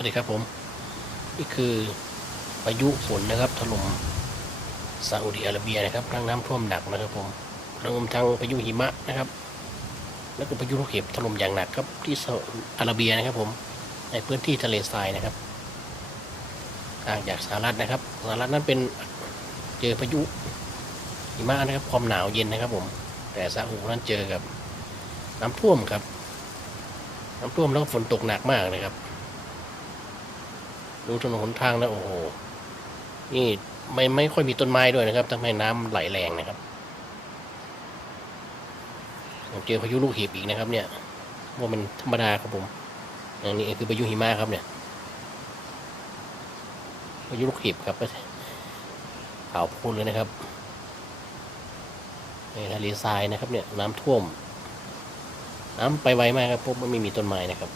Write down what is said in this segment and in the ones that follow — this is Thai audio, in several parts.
วัสดีครับผมนี่คือพายุฝนนะครับถล่มซาอุดิอาระเบียนะครับทั้งน้ำท่วมหนักนะครับผมรวมทั้งพายุหิมะนะครับแล้วก็พายุลูกเห็บถล่มอย่างหนักครับที่ซาอุดิอาระเบียนะครับผมในพื้นที่ทะเลทรายนะครับห่างจากสหรัฐนะครับสหรัฐนั้นเป็นเจอพายุหิมะนะครับความหนาวเย็นนะครับผมแต่ซาอุนั้นเจอกับน้ำท่วมครับน้ำท่วมแล้วก็ฝนตกหนักมากเลยครับดูถนนหนทางแล้วโอ้โหนี่ไม่ค่อยมีต้นไม้ด้วยนะครับทำให้น้ำไหลแรงนะครับเจอพายุลูกเห็บอีกนะครับเนี่ยว่ามันธรรมดาครับผมอย่างนี้คือพายุหิมะครับเนี่ยพายุลูกเห็บครับขาวโพลนเลยนะครับในทะเลทรายนะครับเนี่ยน้ำท่วมน้ำไปไวมากครับเพราะมันไม่มีต้นไม้นะครับ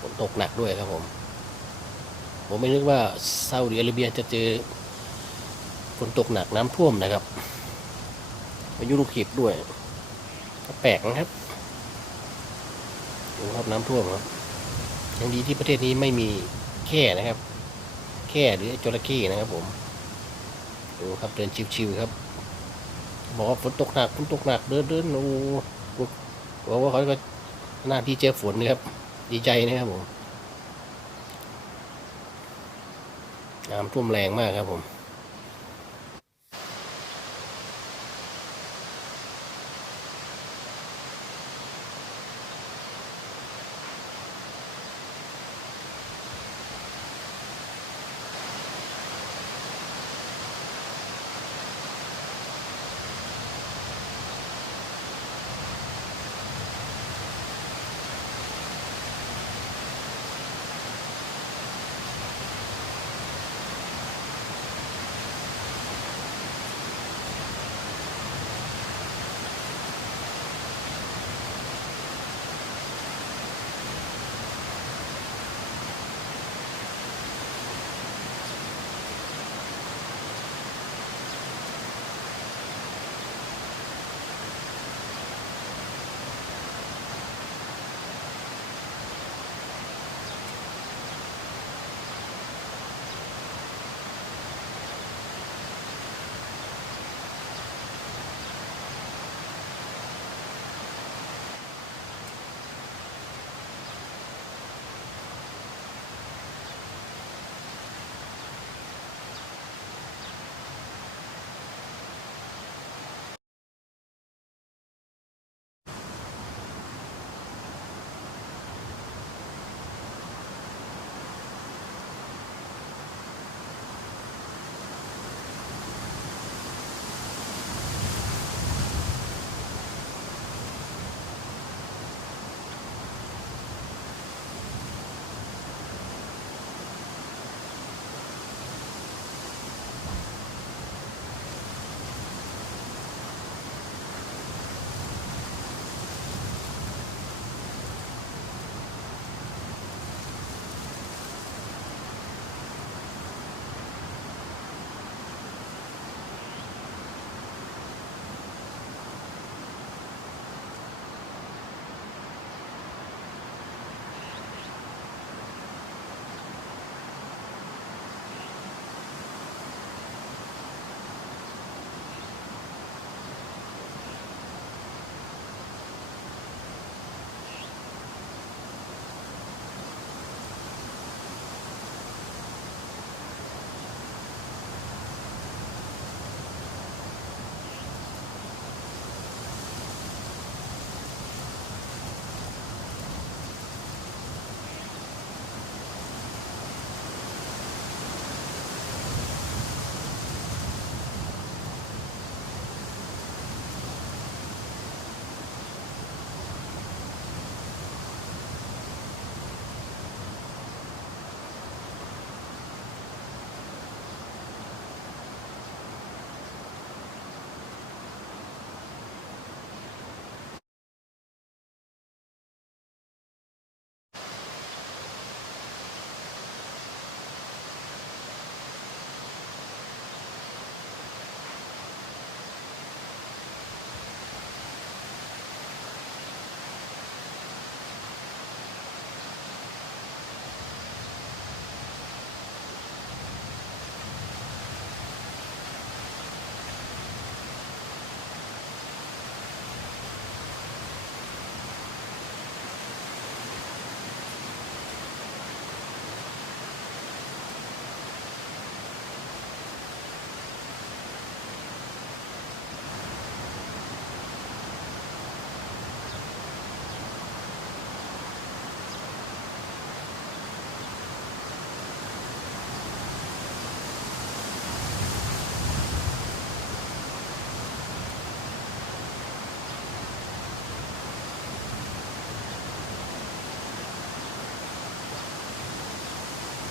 ฝนตกหนักด้วยครับผมไม่นึกว่าซาอุดิอาระเบียจะเจอฝนตกหนักน้ำท่วมนะครับพายุลูกเห็บด้วยแปลกนะครับดูครับน้ำท่วมครับยังดีที่ประเทศนี้ไม่มีแค่นะครับแค่หรือจระเข้นะครับผมดูครับเดินชิวๆครับบอกว่าฝนตกหนักเดินโอ้บอกว่าเขาก็หน้าที่เจอฝนนะครับดีใจนะครับผมน้ำท่วมแรงมากครับผม